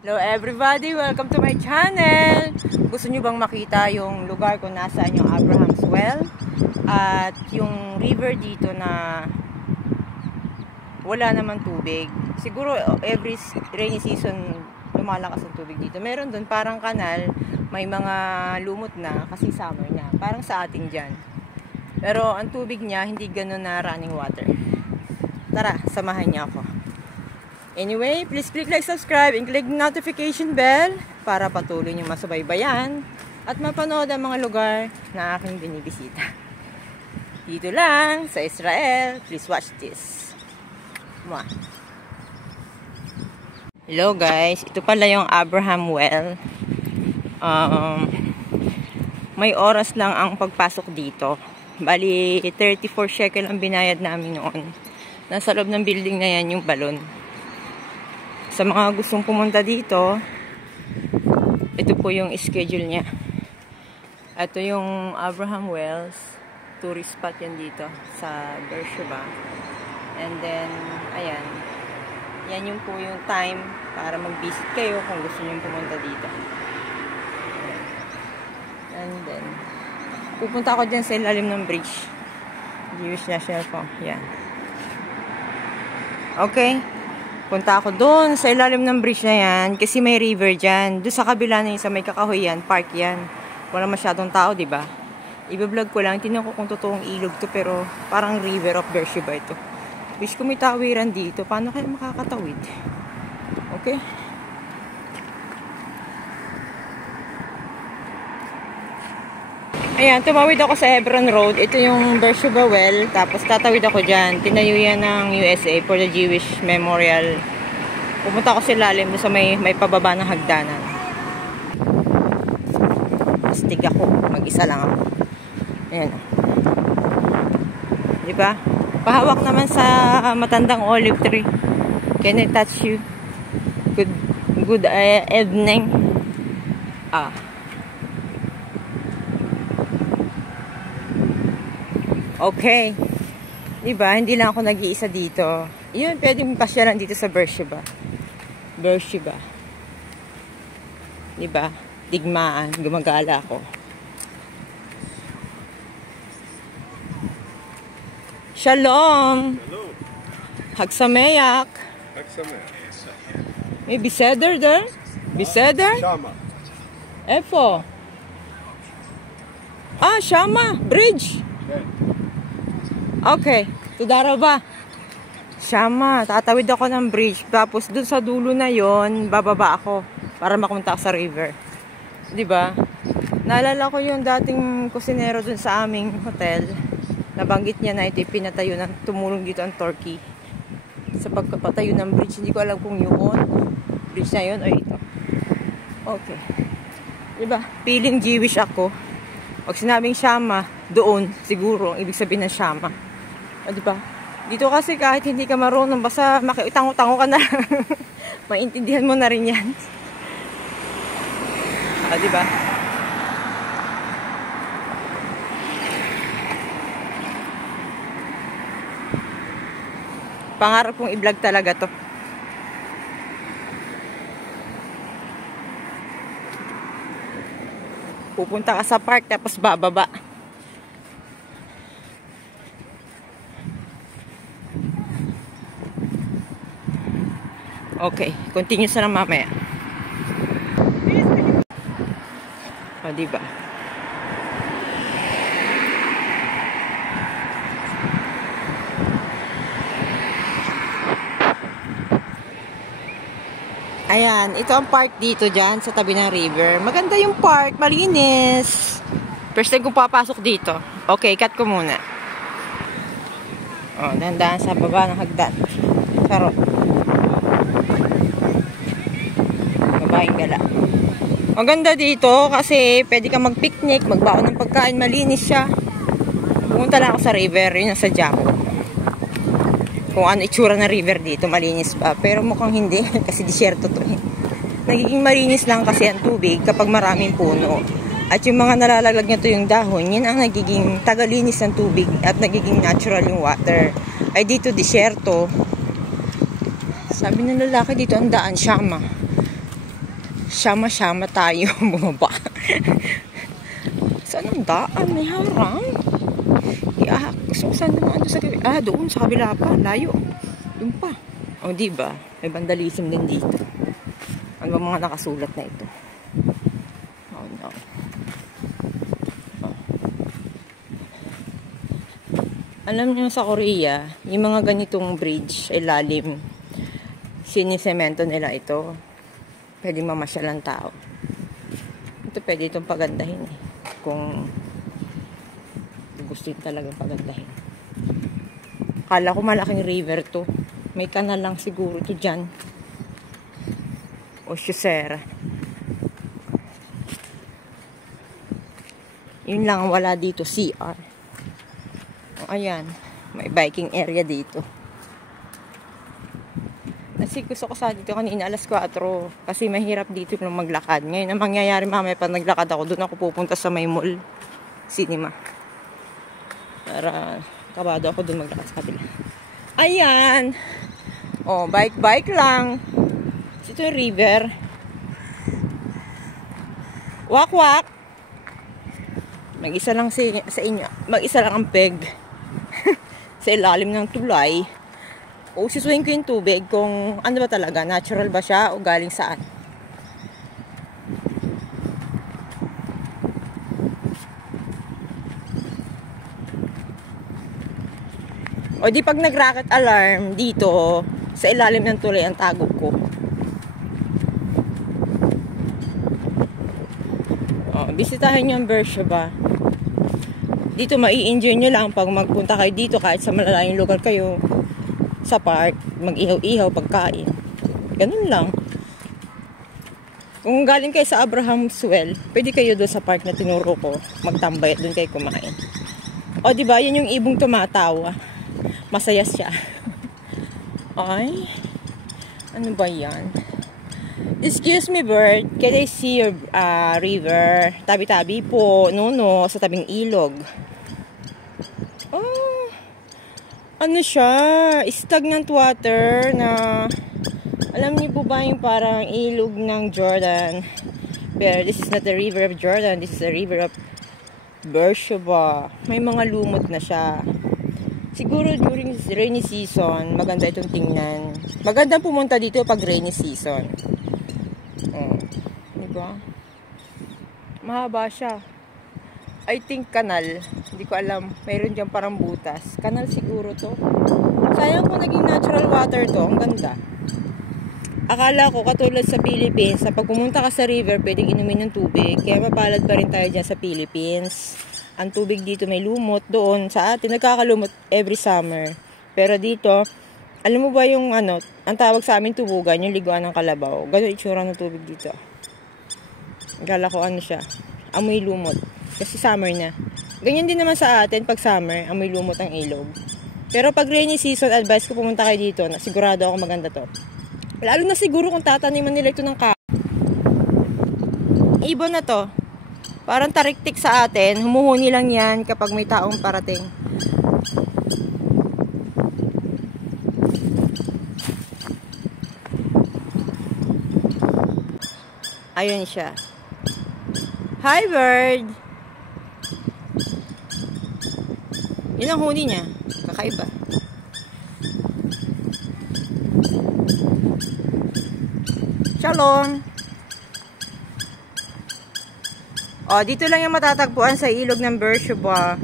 Hello everybody! Welcome to my channel! Gusto nyo bang makita yung lugar kung nasaan yung Abraham's Well? At yung river dito na wala naman tubig. Siguro every rainy season lumalakas ang tubig dito. Meron doon parang kanal, may mga lumot na kasi summer na. Parang sa atin dyan. Pero ang tubig niya hindi ganun na running water. Tara, samahan niyo ako. Anyway, please click like, subscribe, and click notification bell para patuloy nyo masubaybayan at mapanood ang mga lugar na aking binibisita. Dito lang sa Israel. Please watch this. Mwah. Hello guys, ito pala yung Abraham Well. May oras lang ang pagpasok dito. Bali, 34 shekel ang binayad namin noon. Nasa loob ng building na yan yung balon. Sa mga gustong pumunta dito, ito po yung schedule niya. Ito yung Abraham Wells. Tourist spot yan dito sa Beersheba. And then, ayan. Yan yung po yung time para mag-visit kayo kung gusto nyo pumunta dito. And then, pupunta ako dyan sa ilalim ng bridge. Jewish National Park. Yan. Okay. Punta ako doon sa ilalim ng bridge na yan kasi may river dyan. Doon sa kabila na yun, sa may kakahoy yan, park yan. Wala masyadong tao, diba? Iba-vlog ko lang. Tingnan ko kung totoong ilog to pero parang river of Beersheba ito. Wish ko may tawiran dito. Paano kaya makakatawid? Okay? Ayan, tumawid ako sa Hebron Road. Ito yung Beersheba Well. Tapos tatawid ako dyan. Tinayo yan ng USA for the Jewish Memorial. Pupunta ako sa ilalim sa may pababa ng hagdanan. Astig ako. Mag-isa lang ako. Ayan. Diba? Pahawak naman sa matandang olive tree. Can I touch you? Good evening. Okay. Diba? Hindi lang ako nag-iisa dito. Yun, pwede mong pasyalan dito sa Beersheba. Beersheba. Diba? Digmaan. Gumagala ako. Shalom! Hello. Hag Sameach. Hag Sameach. May Beseder there? Beseder? Shama. Efo? Shama. Bridge. Okay, tudara ba? Shama, tatawid ako ng bridge. Tapos dun sa dulo na yon, bababa ako para makunta sa river. 'Di ba? Naalala ko yung dating kusinero dun sa aming hotel. Nabanggit niya na ito pinatayo ng tumulong dito ang Turkey. Sa pagpapatayo ng bridge, hindi ko alam kung yun. Bridge na yun o ito. Okay. 'Di ba? Feeling Jewish ako. Pag sinabing Shama, doon siguro ibig sabihin ng Shama. Diba? Dito kasi kahit hindi ka marunong, basta makiutango-tango ka na. Maintindihan mo na rin yan. Diba? Pangarap kong i-vlog talaga to. Pupunta ka sa park tapos bababa. Okay, continue sa lang mamaya. Diba? Ayan, ito ang park dito dyan sa tabi ng river. Maganda yung park, malinis. First time kong papasok dito. Okay, cut ko muna. Dahan-dahan sa baba ng hagdan. Sarap. Babaeng gala. Maganda dito kasi pwede ka mag-picnic, magbaon ng pagkain, malinis siya. Pumunta lang ako sa river, yun ang sadya ko. Kung ano itsura ng river dito, malinis pa. Pero mukhang hindi kasi disyerto to. Nagiging malinis lang kasi ang tubig kapag maraming puno. At yung mga nalalaglag nyo to yung dahon, yun ang nagiging tagalinis ng tubig at nagiging natural yung water. Ay dito disyerto. Sabi ng lalaki dito ang daan, Shama. Sama-sama tayo bumaba. Saan ang daan? May harang. Gusto ko saan naman sa gabi. Doon sa kabila pa. Layo. Doon pa. O, diba? May vandalism din dito. Ano ba mga nakasulat na ito? Oh, no. Oh. Alam niyo sa Korea, yung mga ganitong bridge, lalim, sinisemento nila ito. Pwede mamasyal ang tao. Ito pwede itong pagandahin eh. Kung gusto yun talagang pagandahin. Kala ko malaking river to. May kanal lang siguro to dyan. O Shusera. Yun lang wala dito, CR. Ayan, may biking area dito. Kasi gusto ko sa dito kanina alas 4 kasi mahirap dito nung maglakad. Ngayon ang mangyayari mamaya pag naglakad ako, doon ako pupunta sa may mall cinema. Para kabado ako doon maglakad sa kabila. Ayan. Oh, bike lang. Ito yung river. Wak-wak. Mag-isa lang sa inyo. Mag-isa lang ang peg. Sa ilalim ng tulay. O sisuhin ko yung tubig kung ano ba talaga. Natural ba siya o galing saan. O di pag nag-rocket alarm dito, sa ilalim ng tulay ang tago ko. O, bisitahin nyo ang Beersheba. Dito mai-enjoy nyo lang pag magpunta kayo dito kahit sa malalayong lugar kayo. Sa park, mag-ihaw-ihaw, pagkain. Ganun lang. Kung galing kayo sa Abraham's Well, pwede kayo doon sa park na tinuro ko, magtambay at doon kayo kumain. O diba, yun yung ibong tumatawa. Masaya siya. Ay, ano ba yan? Excuse me, bird. Can I see your river? Tabi-tabi po. No, sa tabing ilog. Oh, ano siya? Stagnant water na... Alam niyo po ba yung parang ilog ng Jordan? Pero this is not the river of Jordan. This is the river of Beersheba. May mga lumot na siya. Siguro during rainy season, maganda itong tingnan. Maganda pumunta dito pag rainy season. Oh, diba? Mahaba siya. I think kanal. Hindi ko alam. Mayroon dyan parang butas. Kanal siguro to. Sayang kung naging natural water to. Ang ganda. Akala ko katulad sa Philippines, na pag pumunta ka sa river, pwedeng inumin ng tubig. Kaya mapalad pa rin tayo dyan sa Philippines. Ang tubig dito may lumot. Doon sa atin, nagkakalumot every summer. Pero dito, alam mo ba yung ano, ang tawag sa amin tubugan, yung liguan ng kalabaw. Ganun itsura ng tubig dito. Akala ko ano siya, amoy lumot. Kasi summer na. Ganyan din naman sa atin, pag summer, amoy lumot ang ilog. Pero pag rainy season, advice ko pumunta kayo dito, na sigurado ako maganda to. Lalo na siguro kung tataniman nila ito ng ibon na to. Parang tariktik sa atin. Humuhuni lang yan kapag may taong parating. Ayun siya. Hi, bird! Yun ang huni niya. Kakaiba. Shalom! O, dito lang yung matatagpuan sa ilog ng Beersheba.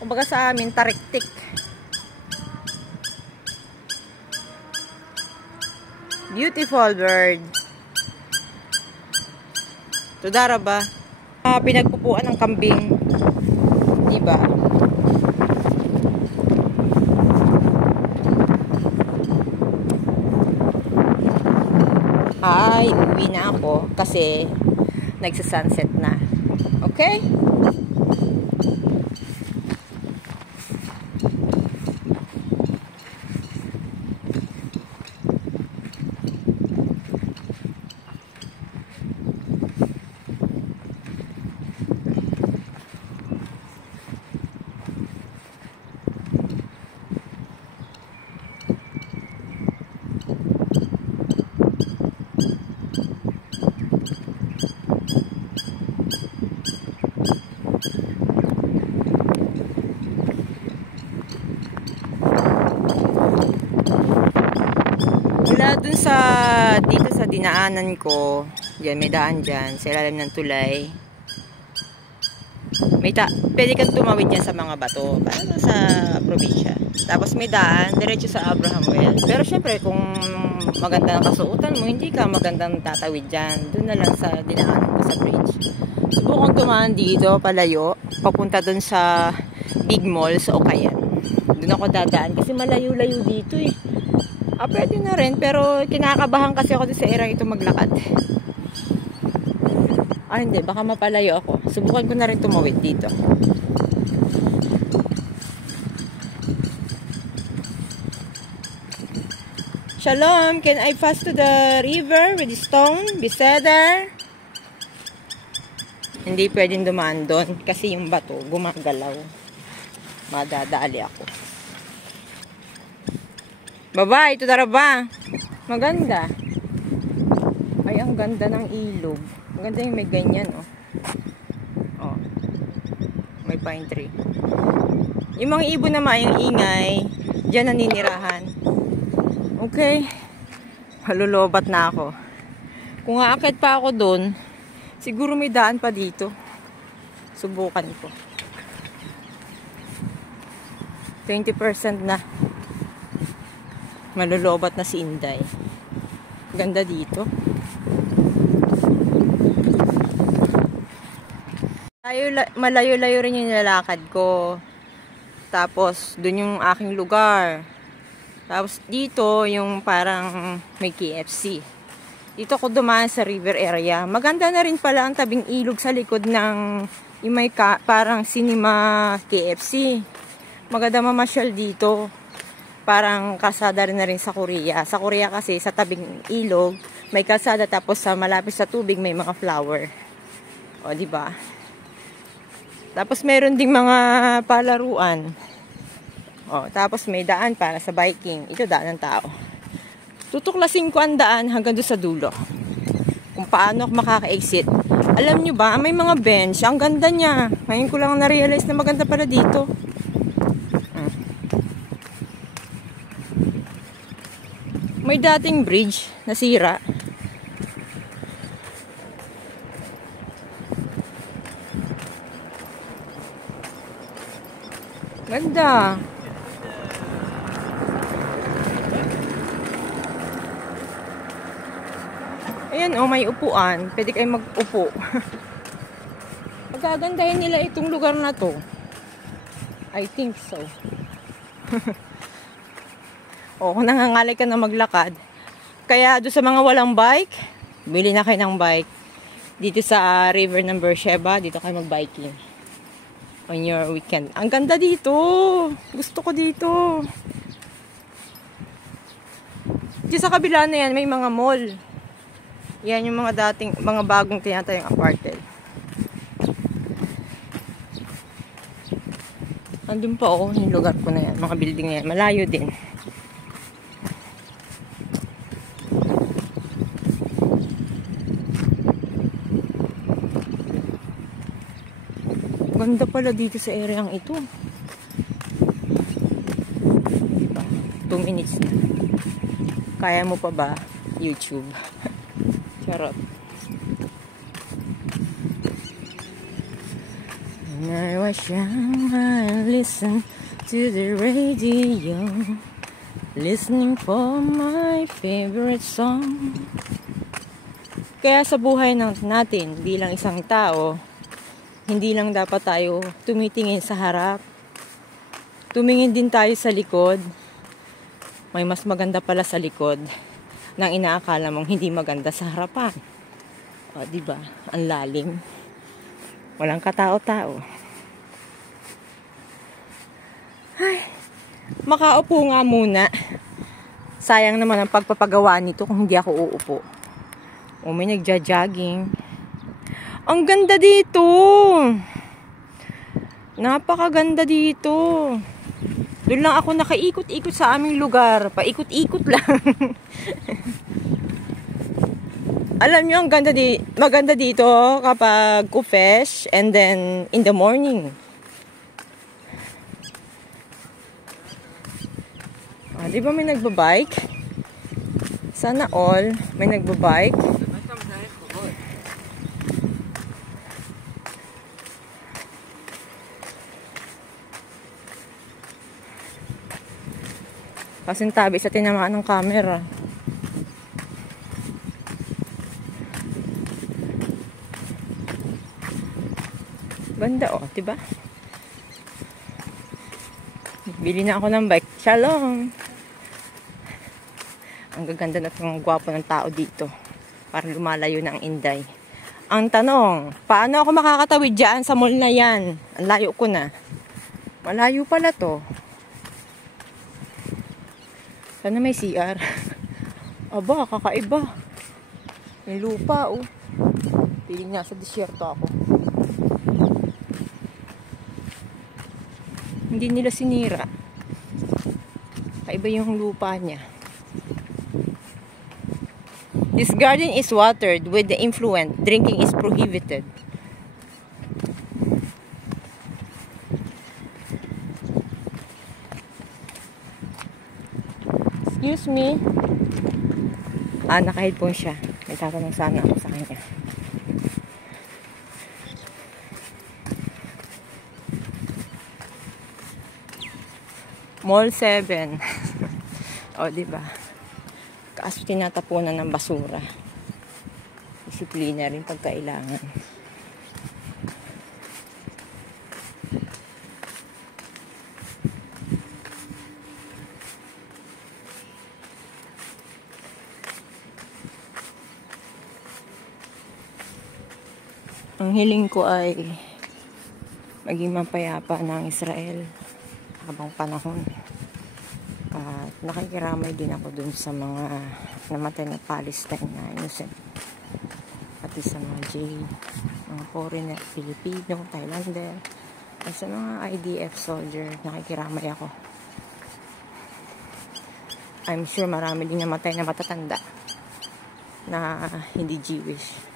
Kumbaga sa amin, tariktik. Beautiful bird. Tudara ba? Pinagpupuan ng kambing. Diba? Ay, uwi na ako kasi nagsa-sunset na. Okay? dinaanan ko, dyan, may daan dyan, sa ilalim ng tulay. Pwede kang tumawid dyan sa mga bato, parang sa probinsya. Tapos may daan, diretso sa Abraham Well. Pero syempre, kung maganda ang kasuotan mo, hindi ka magandang tatawid dyan. Doon na lang sa dinaanan ko sa bridge. Subukan tumaan dito, palayo, papunta doon sa Big Mall sa Ukayan. Doon ako dadaan kasi malayo-layo dito eh. Pwede na rin, pero kinakabahan kasi ako sa area ito maglakad. Hindi, baka mapalayo ako. Subukan ko na rin tumawid dito. Shalom, can I pass to the river with the stone beside there? Hindi pwedeng dumaan doon kasi yung bato gumagalaw. Madadali ako. Baba, ito daraba. Maganda. Ay, ang ganda ng ilog. Ang ganda yung may ganyan, oh. Oh. May pine tree. Yung mga ibon naman, yung ingay, dyan naninirahan. Okay. Halulobat na ako. Kung aakit pa ako doon, siguro may daan pa dito. Subukan ko. 20% na. Malulobat na si Inday. Ganda dito. Malayo-layo rin yung nilalakad ko. Tapos, dun yung aking lugar. Tapos, dito, yung parang may KFC. Dito ako dumaan sa river area. Maganda na rin pala ang tabing ilog sa likod ng yung may parang cinema KFC. Maganda mamasyal dito. Parang kalsada rin na rin sa Korea. Sa Korea kasi, sa tabing ilog, may kalsada tapos sa malapit sa tubig may mga flower. O, diba? Tapos meron ding mga palaruan. O, tapos may daan para sa biking. Ito daan ng tao. Tutuklasin ko ang daan hanggang doon sa dulo. Kung paano ako makaka-exit. Alam nyo ba, may mga bench. Ang ganda niya. Ngayon ko lang na-realize na maganda pala dito. May dating bridge nasira. Ganda. Ayan, oh, may upuan. Pwede kayo mag-upo. Magagandahin nila itong lugar na to. I think so. O, kung nangangalay ka na maglakad. Kaya doon sa mga walang bike, bili na kayo ng bike. Dito sa river ng Beersheba, dito kayo mag-biking. On your weekend. Ang ganda dito. Gusto ko dito. Dito sa kabila na yan, may mga mall. Yan yung mga mga bagong tinatayong apartment. Andun pa ako, yung lugar ko na yan. Mga building na yan. Malayo din. Ganda pala dito sa areang ito. Diba? 2 minutes na. Kaya mo pa ba? YouTube. Charot. When I was young, I listened to the radio, listening for my favorite song. Kaya sa buhay natin bilang isang tao, hindi lang dapat tayo tumitingin sa harap. Tumingin din tayo sa likod. May mas maganda pala sa likod nang inaakala mong hindi maganda sa harapan. O, diba? Ang lalim. Walang katao-tao. Ay, makaupo nga muna. Sayang naman ang pagpapagawa nito kung hindi ako uupo. O, may nagja-jogging. Ang ganda dito. Napakaganda dito. Doon lang ako nakaikot-ikot sa aming lugar. Paikot-ikot lang. Alam nyo, maganda dito kapag kufesh and then in the morning. Di ba may nagbabike? Sana all may nagbabike. Pasintabi sa tinamaan ng camera. Banda diba? Bili na ako ng bike. Shalom! Ang gaganda na itong gwapo ng tao dito. Para lumalayo na ang Inday. Ang tanong, paano ako makakatawid dyan sa mall na yan? Ang layo ko na. Malayo pala to. Sana may CR. Aba, kakaiba. May lupa, Piling nga sa disyerto ako. Hindi nila sinira. Kaiba yung lupa niya. This garden is watered with the influent. Drinking is prohibited. Excuse me. Naka-headphone siya. May tatanong sana ako sa kanya. Mall 7. Diba? Kaso tinatapunan ng basura. Disiplina rin pag kailangan. Ang hiling ko ay maging mapayapa ng Israel habang panahon. At nakikiramay din ako dun sa mga namatay na Palestine na innocent. Pati sa mga jail, mga foreigner, Filipino, Thailander, at sa mga IDF soldier, nakikiramay ako. I'm sure marami din namatay na matatanda na hindi Jewish.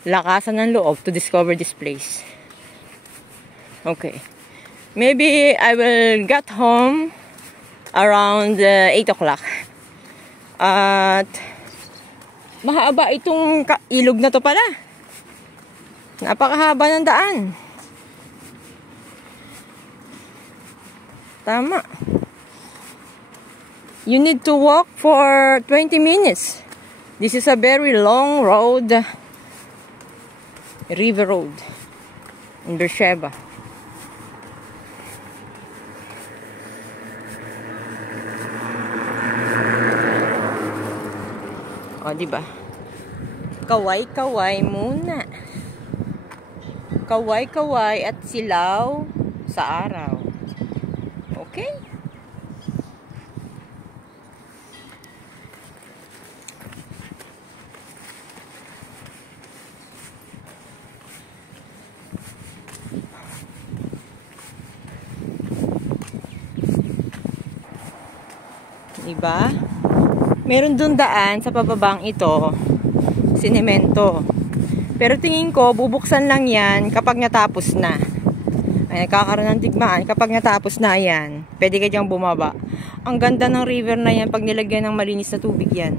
Lakasan ng loob to discover this place. Okay. Maybe I will get home around 8 o'clock. At mahaba itong ilog na to pala. Napakahaba ng daan. Tama. You need to walk for 20 minutes. This is a very long road. River Road in Beersheba. Diba? Kaway-kaway muna. Kaway-kaway at silaw sa araw. Okay? Diba? Meron dun daan sa pababang ito, sinemento. Pero tingin ko, bubuksan lang yan kapag natapos na. Ay, nagkakaroon ng digmaan kapag natapos na yan. Pwede ka dyang bumaba. Ang ganda ng river na yan pag nilagyan ng malinis na tubig yan.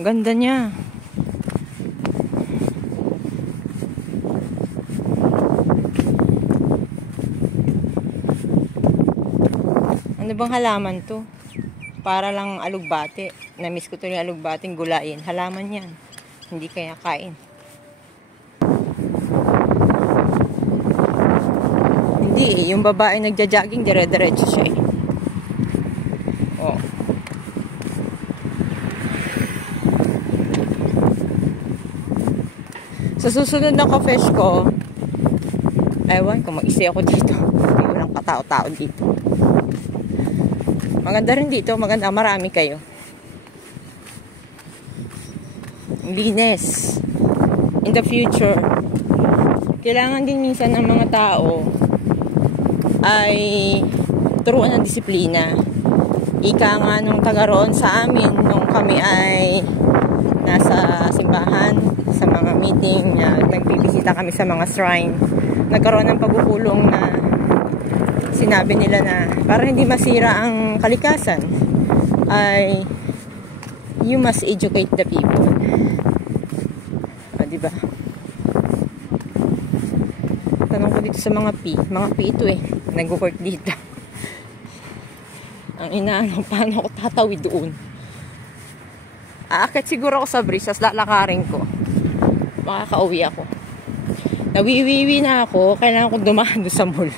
Ang ganda niya. Ano bang halaman to? Para lang alugbate. Namiss ko to yung alugbating gulayin. Halaman yan. Hindi kaya kain. Hindi yung babae nagja-jogging, dire-diretso siya Sa susunod na ka-fish ko, ewan ko, mag-isay ako dito. Hindi walang katao-tao dito. Maganda rin dito. Maganda. Marami kayo. Linis. In the future, kailangan din minsan ng mga tao ay turuan ng disiplina. Ika nga nung taga roon sa amin, nung kami ay nasa simbahan, sa mga meeting, nagbibisita kami sa mga shrine. Nagkaroon ng pagpupulong na sinabi nila na para hindi masira ang kalikasan ay you must educate the people. O, diba? Tanong ko dito sa mga P ito nag-work dito. Ang inaano, paano ako tatawid doon? Aakit siguro ako sa bridge, tas lalakarin ko. Makakauwi ako. Nawiwiwi na ako, kailangan ko dumaan doon sa mall.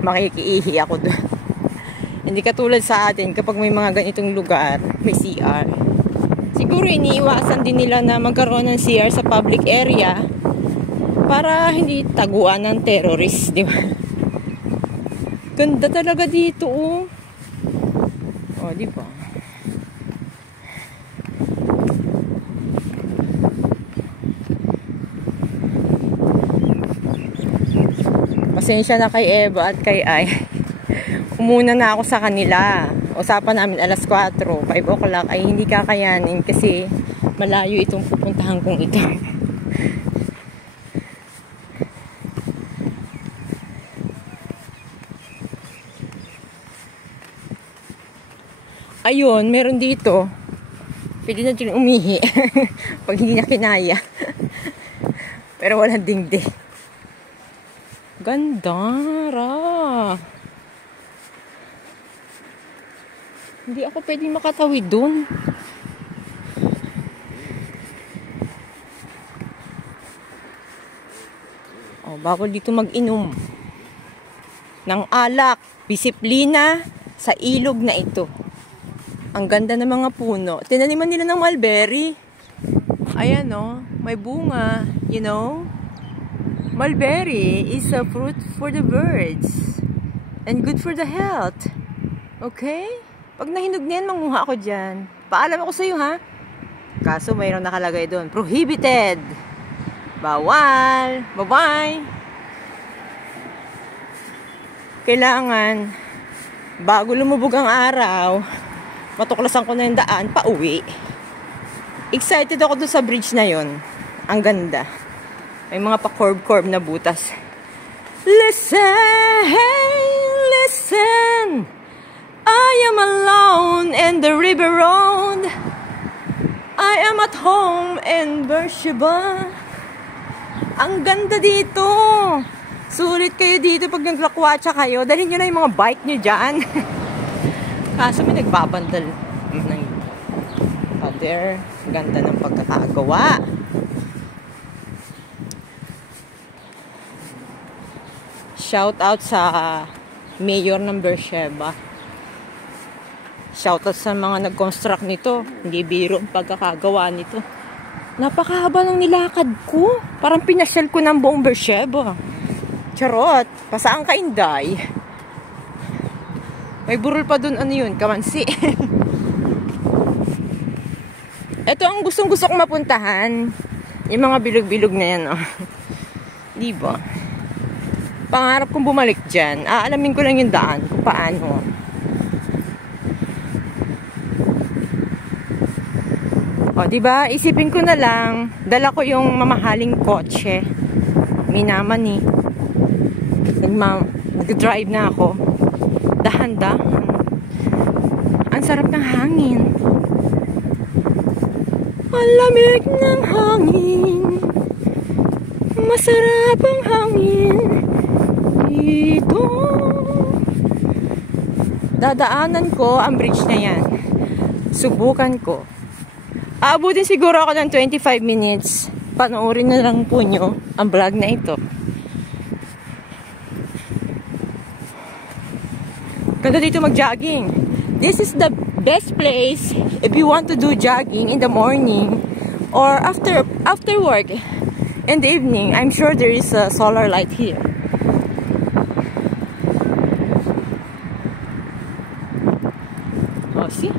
Makikiihi ako doon. Hindi katulad sa atin, kapag may mga ganitong lugar, may CR. Siguro iniiwasan din nila na magkaroon ng CR sa public area para hindi taguan ng terrorist, di ba? Ganda talaga dito, oh. Oh, di ba? Pasensya na kay Eva at kay Ai. Umuna na ako sa kanila. Usapan namin alas 4, 5 o'clock ay hindi kakayanin kasi malayo itong pupuntahan kong ito. Ayun, meron dito. Pwede na dyan umihi. Pag hindi niya kinaya. Pero walang dingding. Ganda, ra. Hindi ako pwedeng makatawid dun. Oh, bawal dito mag-inom ng alak. Disiplina sa ilog na ito. Ang ganda ng mga puno. Tinaniman nila ng mulberry. Ayan, oh. May bunga. You know? Mulberry is a fruit for the birds. And good for the health. Okay? Pag nahinog niyan, manguha ako dyan. Paalam ako sa'yo, ha? Kaso mayroong nakalagay doon. Prohibited. Bawal. Bye-bye. Kailangan, bago lumubog ang araw, matuklasan ko na yung daan, pauwi. Excited ako doon sa bridge na yon. Ang ganda. May mga pa-curb-curb na butas. Listen, listen. I am alone in the river road. I am at home in Beersheba. Ang ganda dito. Sulit kayo dito pag naglakwatsa kayo. Dalhin nyo na yung mga bike nyo dyan. Kaso may nagbabandal ng pader. Ganda ng pagkakagawa. Shout out sa mayor ng Beersheba. Shout out sa mga nag-construct nito. Hindi biro ang pagkakagawa nito. Napakahaba ng nilakad ko. Parang pinasyal ko ng buong Beersheba. Charot. Pasaan ka, Inday? May burol pa dun, ano yun? Kamansi. Ito ang gustong-gusto kong mapuntahan. Yung mga bilog-bilog na yan, oh. Diba? Pangarap kong bumalik dyan. Aalamin ko lang yung daan. Kung paano. O, diba? Isipin ko na lang, dala ko yung mamahaling kotse. Minaman eh. Nag-drive na ako. Dahan-dahan. Ang sarap ng hangin. Ang lamig ng hangin. Masarap ang hangin. Dito. Dadaanan ko ang bridge na yan. Subukan ko. Aabutin siguro ako ng 25 minutes. Panoorin na lang po nyo ang vlog na ito. Ganda dito mag-jogging. This is the best place if you want to do jogging in the morning or after work in the evening. I'm sure there is a solar light here. Oh, see?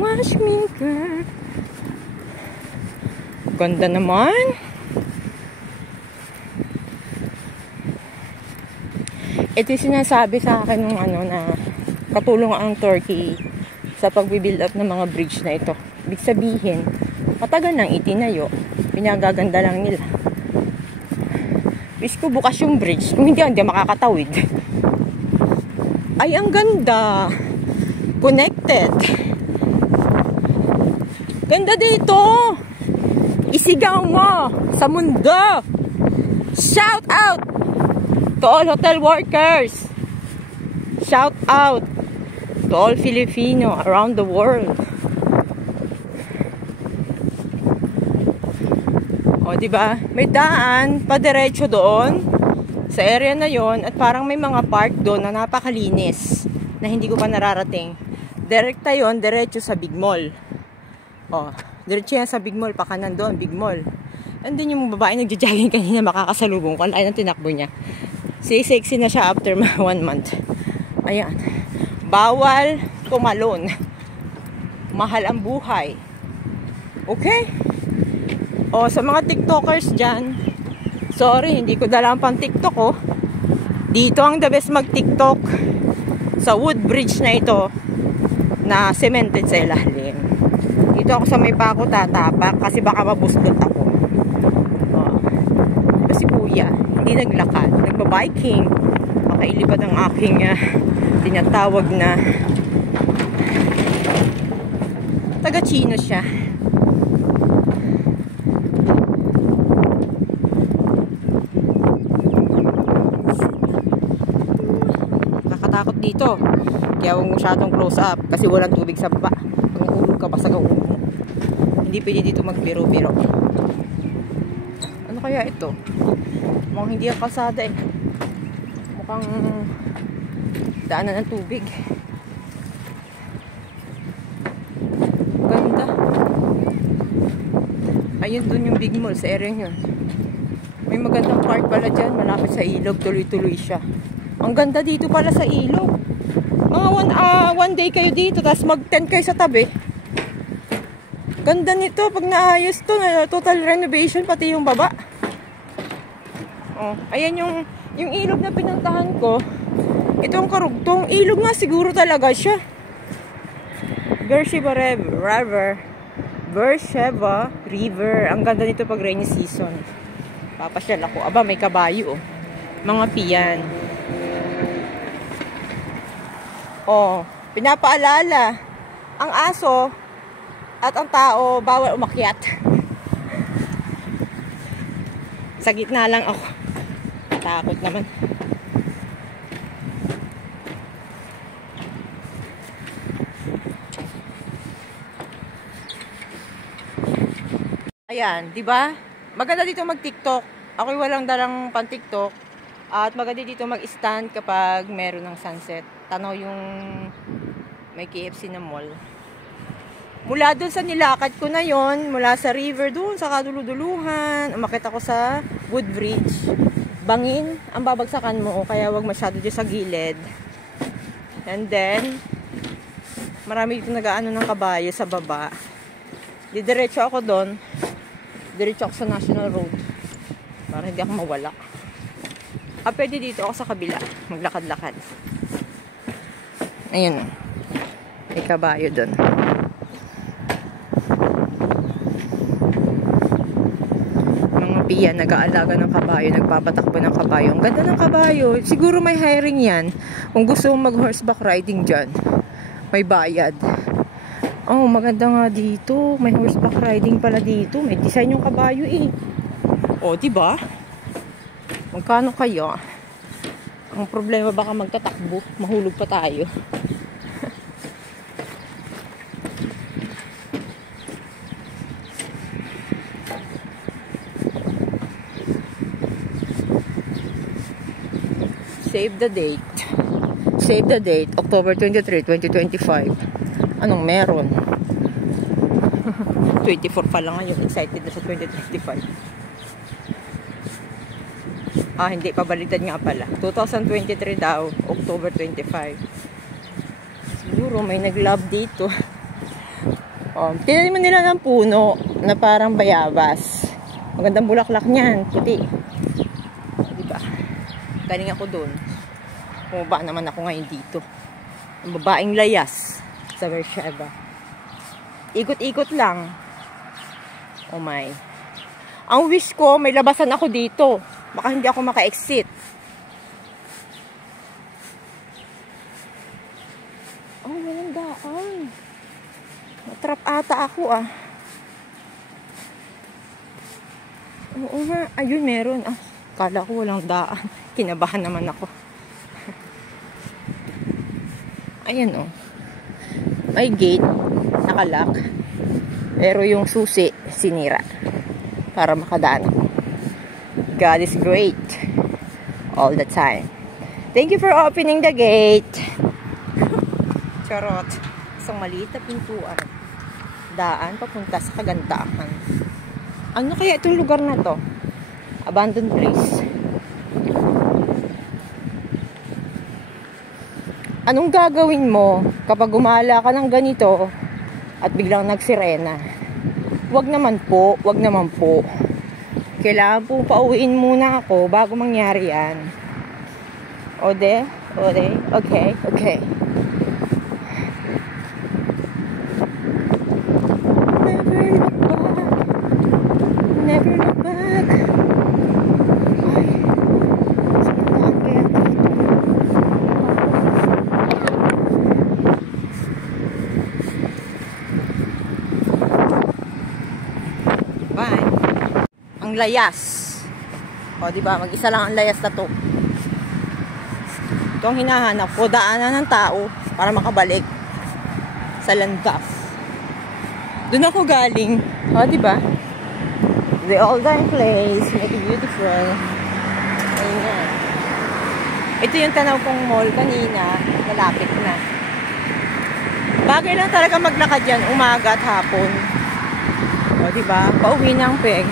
Watch me, girl. Ganda naman. Ito yung sinasabi sa akin ng ano na katulong ang Turkey sa pagbibuild up ng mga bridge na ito. Ibig sabihin, matagal nang itinayo, pinagaganda lang nila. Wish ko bukas yung bridge, kung hindi makakatawid. Ay, ang ganda! Connected! Ganda dito! Isigaw mo sa mundo! Shout out to all hotel workers! Shout out to all Filipino around the world. O, diba? May daan, padiretso doon, sa area na yon at parang may mga park doon na napakalinis, na hindi ko pa nararating. Direkta yon, diretso sa Big Mall. O, diretso yan sa Big Mall, pa kanan doon, Big Mall. And then yung babae nagja-jogging kanina, makakasalubong ko, lain ang tinakbo niya. Sexy na siya after 1 month. Ayan. Bawal tumalon. Mahal ang buhay. Okay? O, sa mga TikTokers dyan, sorry, hindi ko dala pang TikTok, oh. Dito ang the best mag-TikTok sa wood bridge na ito na cemented sa ilalim. Dito ako sa may pako tatapak kasi baka mabuslot ako. O, ito si kuya, hindi naglakad, nagbabiking. Makailipad ang aking tinatawag na taga-Chino siya. Takot dito. Kaya huwag masyadong close up kasi walang tubig sa baba. Kung ulog ka, basag ang ulo mo. Hindi pwede dito magbiro-biro. Ano kaya ito? Mukhang hindi ang kalsada eh. Mukhang daanan ng tubig. Ganda. Ayun dun yung Big Mall sa area yun. May magandang park pala dyan. Malapit sa ilog. Tuloy-tuloy siya. Ang ganda dito pala sa ilog. Mga one day kayo dito, tapos mag-tent kayo sa tabi. Ganda nito pag naayos to, na total renovation pati yung baba. Oh, ayan yung ilog na pinuntahan ko. Ito ang karugtong ilog nga siguro talaga siya. Beersheba River. Ang ganda nito pag rainy season. Papasyal ako. Aba, may kabayo. Mga piyan. Oh, pinapaalala, ang aso at ang tao bawal umakyat. Sa gitna lang ako. Takot naman. Ayan, 'di ba? Maganda dito mag-TikTok. Ako'y walang dalang pan-TikTok. At maganda dito mag-stand kapag meron ng sunset. Tanaw yung may KFC na mall. Mula dun sa nilakad ko na yon, mula sa river dun, sa kaduluduluhan, umakit ako sa wood bridge. Bangin ang babagsakan mo, kaya wag masyado dyan sa gilid. And then, marami dito nag-aano ng kabayo sa baba. Didiretso ako dun. Diretso ako sa National Road. Para hindi ako mawala. Pwede dito ako sa kabila. Maglakad-lakad. Ayun. May kabayo doon. Mga piya, nag-aalaga ng kabayo. Nagpapatakbo ng kabayo. Ang ganda ng kabayo. Siguro may hiring yan. Kung gusto mong mag-horseback riding dyan. May bayad. Oh, maganda nga dito. May horseback riding pala dito. May design yung kabayo eh. Oh, diba? Magkano kaya? Ang problema baka magtatakbo, mahulog pa tayo. Save the date. Save the date, October 23, 2025. Anong meron? 24 pa lang ngayon, excited na sa 2025. Hindi, pabalitan nga pala. 2023 daw, October 25. Siguro may nag-love dito. Tinanim nila ng puno na parang bayabas. Magandang bulaklak niyan, puti. Diba? Galing ako doon. Bumaba naman ako ngayon dito. Ang babaeng layas. sa Beersheba. Ikot-ikot lang. Oh my. Ang wish ko, may labasan ako dito. Baka hindi ako maka-exit. Oh, walang daan. Matrap ata ako ah. Oo nga. Ayun, meron. Ah, kala ko walang daan. Kinabahan naman ako. Ayan oh. May gate. Nakalock. Pero yung susi, sinira. Para makadaan ako. God is great. All the time. Thank you for opening the gate. Charot. Isang maliit na pintuan. Daan papunta sa kagandahan. Ano kaya itong lugar na to? Abandoned place. Anong gagawin mo kapag gumala ka ng ganito at biglang nagsirena? Wag naman po, wag naman po. Kailangan po pauwiin muna ako bago mangyari yan. Ode? Ode? Okay, okay. Never look back. Ay, saan kaya dito? Bye. Ang layas. O, diba? Mag-isa lang ang layas na to. Ito ang hinahanap ko. Daanan ng tao para makabalik sa landas. Doon ako galing. O, diba? The old-time place. Make it beautiful. Ayun nga. Ito yung tanaw kong mall kanina. Malapit na. Bagay lang talaga maglakad yan. Umaga at hapon. O, diba? Pauwi ng peg.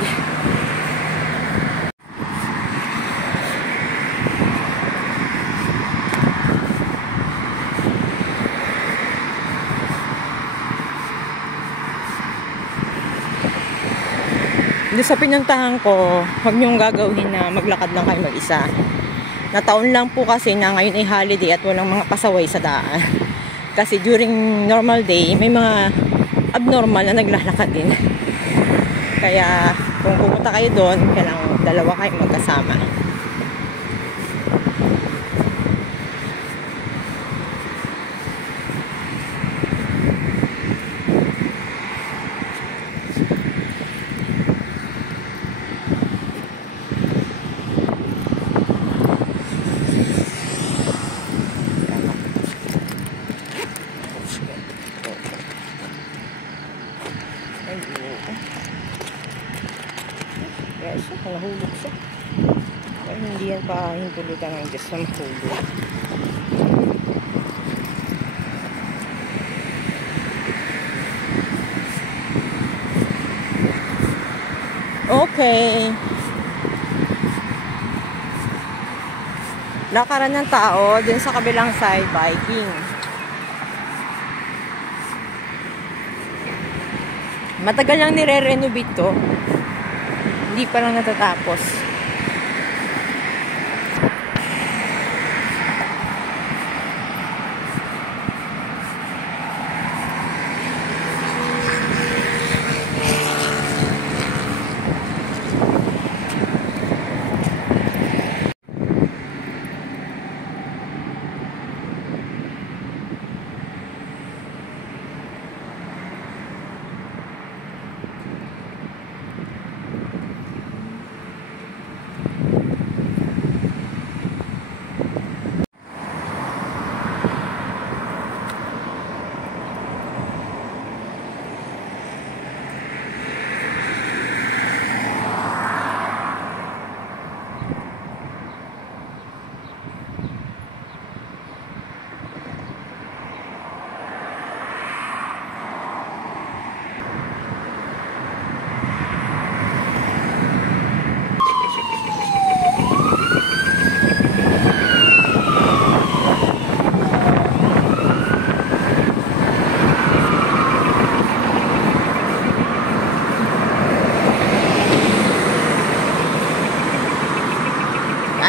Doon sa pinuntahan ko, huwag niyong gagawin na maglakad lang kayo mag-isa. Nataon lang po kasi na ngayon ay holiday at walang mga pasaway sa daan. Kasi during normal day, may mga abnormal na naglalakad din. Kaya kung pumunta kayo doon, kailangan dalawa kayo magkasama. Kaya siya, nahulog siya. Kaya hindi yan pa hintulutan ng Diyos na mahulog. Okay. Lakaran ng tao dun sa kabilang side, biking. Matagal lang nire-renovate to. Hindi pa lang natatapos.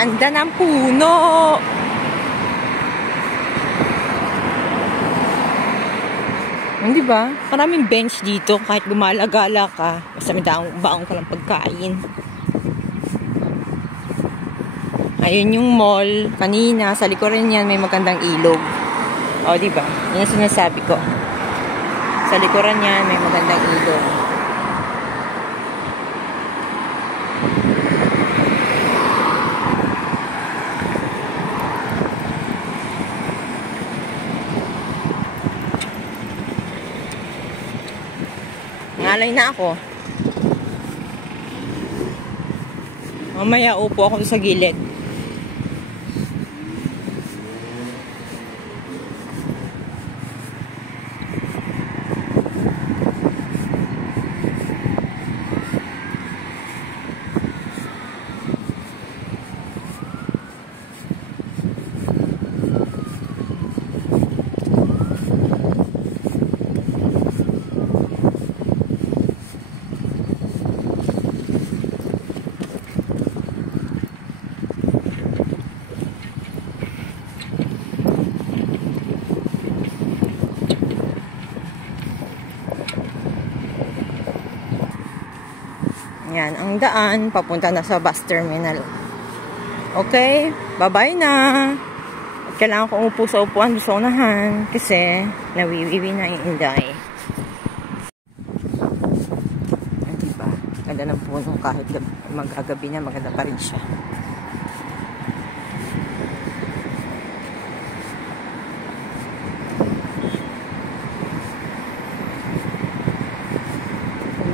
Ganda ng puno. Di ba? Maraming bench dito kahit gumala-gala ka. Basta may baong ka ng pagkain. Ayun yung mall. Kanina, sa likuran yan may magandang ilog. O, di ba? Yan ang sinasabi ko. Sa likuran yan may magandang ilog. Ngalay na ako. Mamaya upo ako sa gilid. Yan, ang daan, papunta na sa bus terminal. Okay, bye-bye na. At kailangan ko umupo sa upuan sa unahan kasi nawiwiwi na yung Inday. Diba? Ganda ng puno kahit magagabi na, maganda pa rin siya.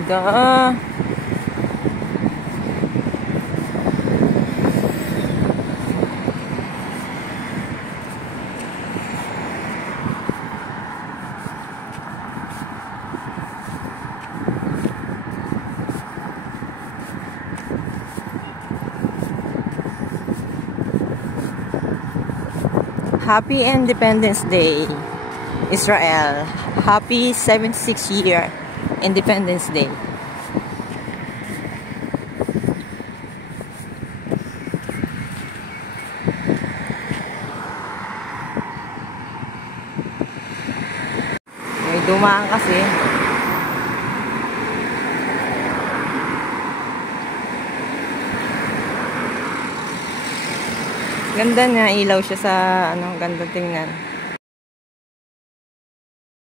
Ganda. Happy Independence Day, Israel. Happy 76th year Independence Day. May dumaan kasi. Ganda niya, ilaw siya sa ganda tingnan.